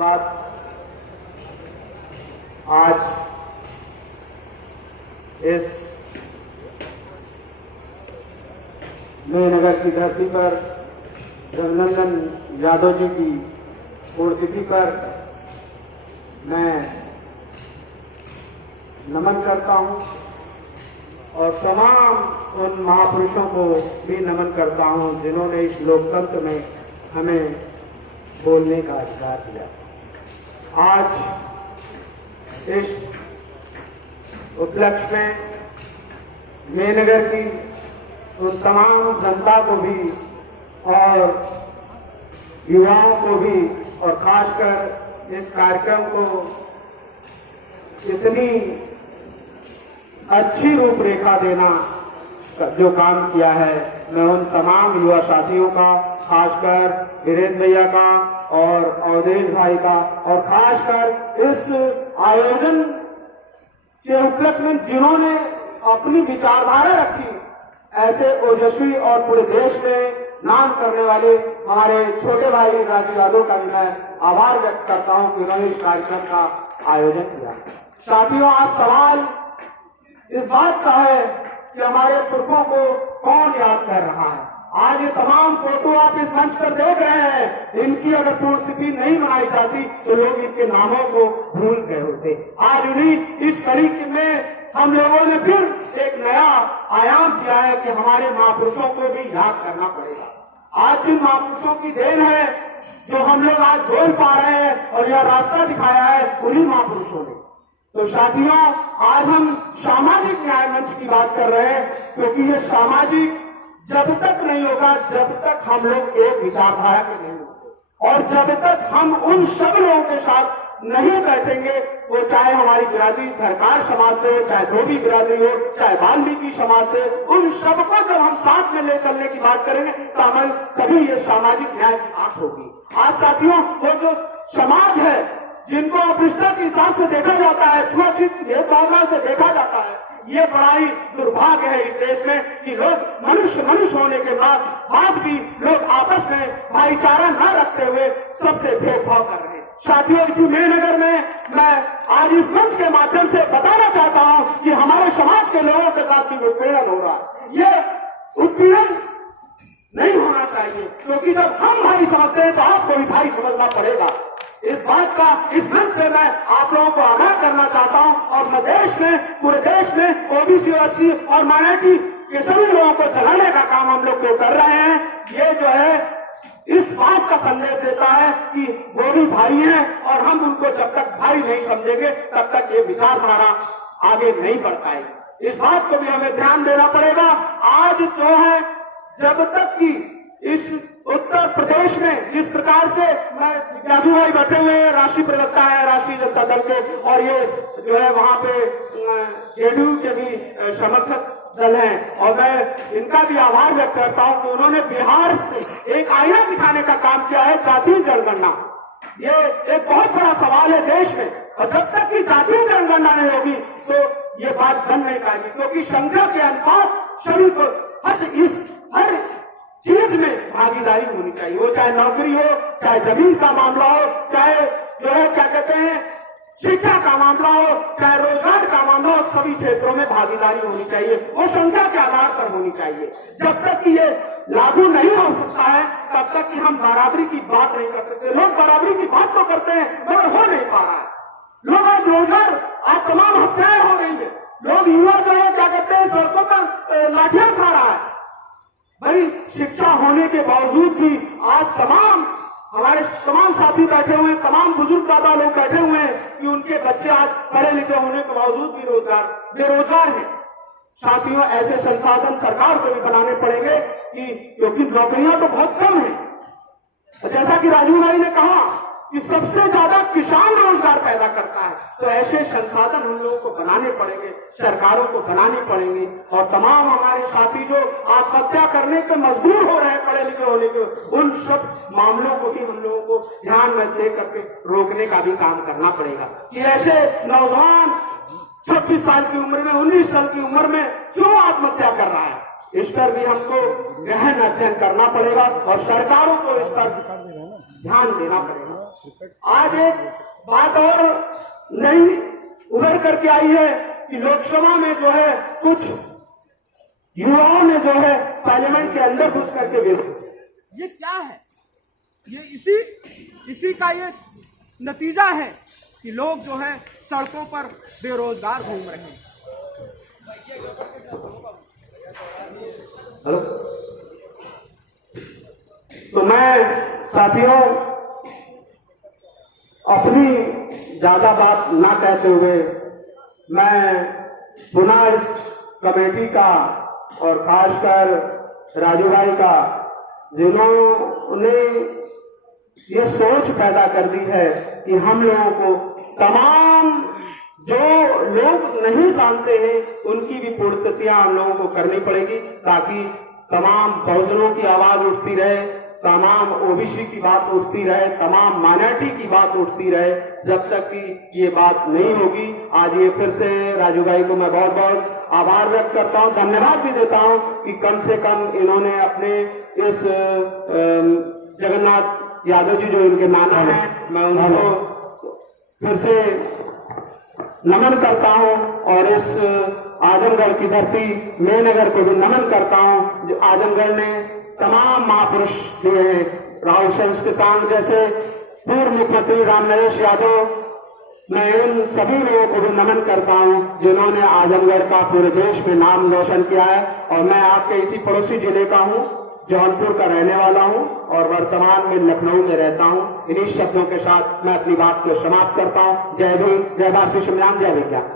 बात आज इस नगर की धरती पर रघुनंदन यादव जी की पुण्यतिथि पर मैं नमन करता हूं और तमाम उन महापुरुषों को भी नमन करता हूं जिन्होंने इस लोकतंत्र में हमें बोलने का अधिकार दिया। आज इस उपलक्ष्य में मेनगर की उन तमाम जनता को भी और युवाओं को भी और खासकर इस कार्यक्रम को इतनी अच्छी रूपरेखा देना जो काम किया है, मैं उन तमाम युवा साथियों का, खासकर वीरेंद्र भैया का और अवधेश भाई का और खासकर इस आयोजन के उपलक्ष्य में जिन्होंने अपनी विचारधारा रखी, ऐसे ओजस्वी और पूरे देश में नाम करने वाले हमारे छोटे भाई राजू यादव का भी मैं आभार व्यक्त करता हूं कि उन्होंने इस कार्यक्रम का आयोजन किया। साथियों, आज सवाल इस बात का है कि हमारे पुरखों को कौन याद कर रहा है। आज ये तमाम फोटो आप इस मंच पर देख रहे हैं, इनकी अगर पुण्यतिथि नहीं मनाई जाती तो लोग इनके नामों को भूल गए होते। आज उन्हीं इस कड़ी में हम लोगों ने फिर एक नया आयाम दिया है कि हमारे महापुरुषों को भी याद करना पड़ेगा। आज जिन महापुरुषों की देन है जो हम लोग आज बोल पा रहे हैं और यह रास्ता दिखाया है, उन्हीं महापुरुषों ने। तो साथियों, आज हम सामाजिक न्याय मंच की बात कर रहे हैं, क्योंकि ये सामाजिक जब तक नहीं होगा जब तक हम लोग एक विचारधारा के नहीं होते और जब तक हम उन सब लोगों के साथ नहीं बैठेंगे, वो चाहे हमारी बिरादरी सरकार समाज से हो, चाहे धोबी बिरादरी हो, चाहे वाल्मीकि समाज से, उन सबको जब हम साथ में ले चलने की बात करेंगे तो हमें कभी ये सामाजिक न्याय की बात होगी। आज साथियों, वो जो समाज है जिनको अपरिष्टता के हिसाब से देखा जाता है, छुआछूत भेदभावना से देखा जाता है, ये बड़ा ही दुर्भाग्य है इस देश में कि लोग मनुष्य होने के बाद भी लोग आपस में भाईचारा न रखते हुए सबसे भेदभाव कर रहे हैं। साथियों, इसी मेनगर में मैं आज इस मंच के माध्यम से बताना चाहता हूं कि हमारे समाज के लोगों के साथ भी उत्पीड़न हो रहा है। ये उत्पीड़न नहीं होना चाहिए, क्योंकि जब हम भाई समझते हैं तो आपको भी भाई समझना पड़ेगा। इस बात का इस मंच से मैं आप लोगों को आगाह करना चाहता हूं और मैं पूरे देश में ओबीसी एससी और माइनॉरिटी के सभी लोगों को जगाने का काम हम लोग कर रहे हैं। ये जो है इस बात का संदेश देता है कि वो भी भाई हैं और हम उनको जब तक भाई नहीं समझेंगे तब तक ये विचारधारा आगे नहीं बढ़ पाएगी। इस बात को भी हमें ध्यान देना पड़ेगा। आज जो है, जब तक कि इस उत्तर प्रदेश में जिस प्रकार से राजू भाई बैठे हुए हैं, राष्ट्रीय प्रवक्ता है राष्ट्रीय जनता दल के, और ये जो है वहां पे जेडीयू के भी समर्थक दल हैं, और मैं इनका भी आभार व्यक्त करता हूं कि उन्होंने बिहार से एक आईना दिखाने का काम किया है, जातीय जनगणना। ये एक बहुत बड़ा सवाल है देश में, और जब तक की जातीय जनगणना नहीं होगी तो ये बात बन नहीं पाएगी, क्योंकि संख्या के अनुपात सभी को हर चीज में भागीदारी होनी चाहिए। वो चाहे नौकरी हो, चाहे जमीन का मामला हो, चाहे जो है क्या कहते हैं शिक्षा का मामला हो, चाहे रोजगार का मामला हो, सभी क्षेत्रों में भागीदारी होनी चाहिए। वो संख्या के आधार पर होनी चाहिए। जब तक कि ये लागू नहीं हो सकता है तब तक कि हम बराबरी की बात नहीं कर सकते। लोग बराबरी की बात तो करते हैं मगर हो नहीं पा रहा है। लोग आज रोजगार, आज तमाम हत्याएं हो रही है, लोग युवा जो है क्या कहते हैं सड़कों पर लाठियां खा रहा है। भाई, शिक्षा होने के बावजूद भी आज हमारे तमाम साथी बैठे हुए हैं, तमाम बुजुर्ग दादा लोग बैठे हुए हैं कि उनके बच्चे आज पढ़े लिखे होने के बावजूद भी बेरोजगार हैं। साथियों, ऐसे संसाधन सरकार को भी बनाने पड़ेंगे क्योंकि नौकरियां तो बहुत कम है। जैसा कि राजू भाई ने कहा कि सबसे ज्यादा किसान रोजगार पैदा करता है, तो ऐसे संसाधन हम लोगों को बनाने पड़ेंगे, सरकारों को बनाने पड़ेंगे। और तमाम हमारे साथी जो आत्महत्या करने के मजबूर हो रहे हैं पढ़े लिखे होने के, उन सब मामलों को भी हम लोगों को ध्यान में दे करके रोकने का भी काम करना पड़ेगा कि ऐसे नौजवान 26 साल की उम्र में, 19 साल की उम्र में क्यों आत्महत्या कर रहा है। इस पर भी हमको गहन अध्ययन करना पड़ेगा और सरकारों को इस पर ध्यान देना पड़ेगा। आज एक बात और नई उभर करके आई है कि लोकसभा में जो है कुछ युवाओं ने जो है पार्लियामेंट के अंदर घुस करके ये क्या है? ये इसी का ये नतीजा है कि लोग जो है सड़कों पर बेरोजगार घूम रहे हैं। हेलो, तो मैं साथियों अपनी ज्यादा बात ना कहते हुए मैं पुनः इस कमेटी का और खासकर राजू भाई का, जिन्होंने ये सोच पैदा कर दी है कि हम लोगों को तमाम जो लोग नहीं जानते हैं उनकी भी पूर्तियां हम लोगों को करनी पड़ेगी, ताकि तमाम बहुजनों की आवाज उठती रहे, तमाम ओबीसी की बात उठती रहे, तमाम माइनॉरिटी की बात उठती रहे। जब तक कि ये बात नहीं होगी, आज ये फिर से राजू भाई को मैं बहुत बहुत आभार व्यक्त करता हूं, धन्यवाद भी देता हूं कि कम से कम इन्होंने अपने इस जगन्नाथ यादव जी जो इनके नाना हैं, मैं उनको फिर से नमन करता हूं और इस आजमगढ़ की धरती मेनगर को भी नमन करता हूं, जो आजमगढ़ ने तमाम महापुरुष दिए हैं, राहुल संस्कृतांग जैसे पूर्व मुख्यमंत्री रामनरेश यादव, मैं इन सभी लोगों को भी नमन करता हूं जिन्होंने आजमगढ़ का पूरे देश में नाम रोशन किया है। और मैं आपके इसी पड़ोसी जिले का हूं, जौनपुर का रहने वाला हूं और वर्तमान में लखनऊ में रहता हूं। इन्हीं शब्दों के साथ मैं अपनी बात को समाप्त करता हूं। जय भीम, जय भारतीय संविधान, जय विज्ञान।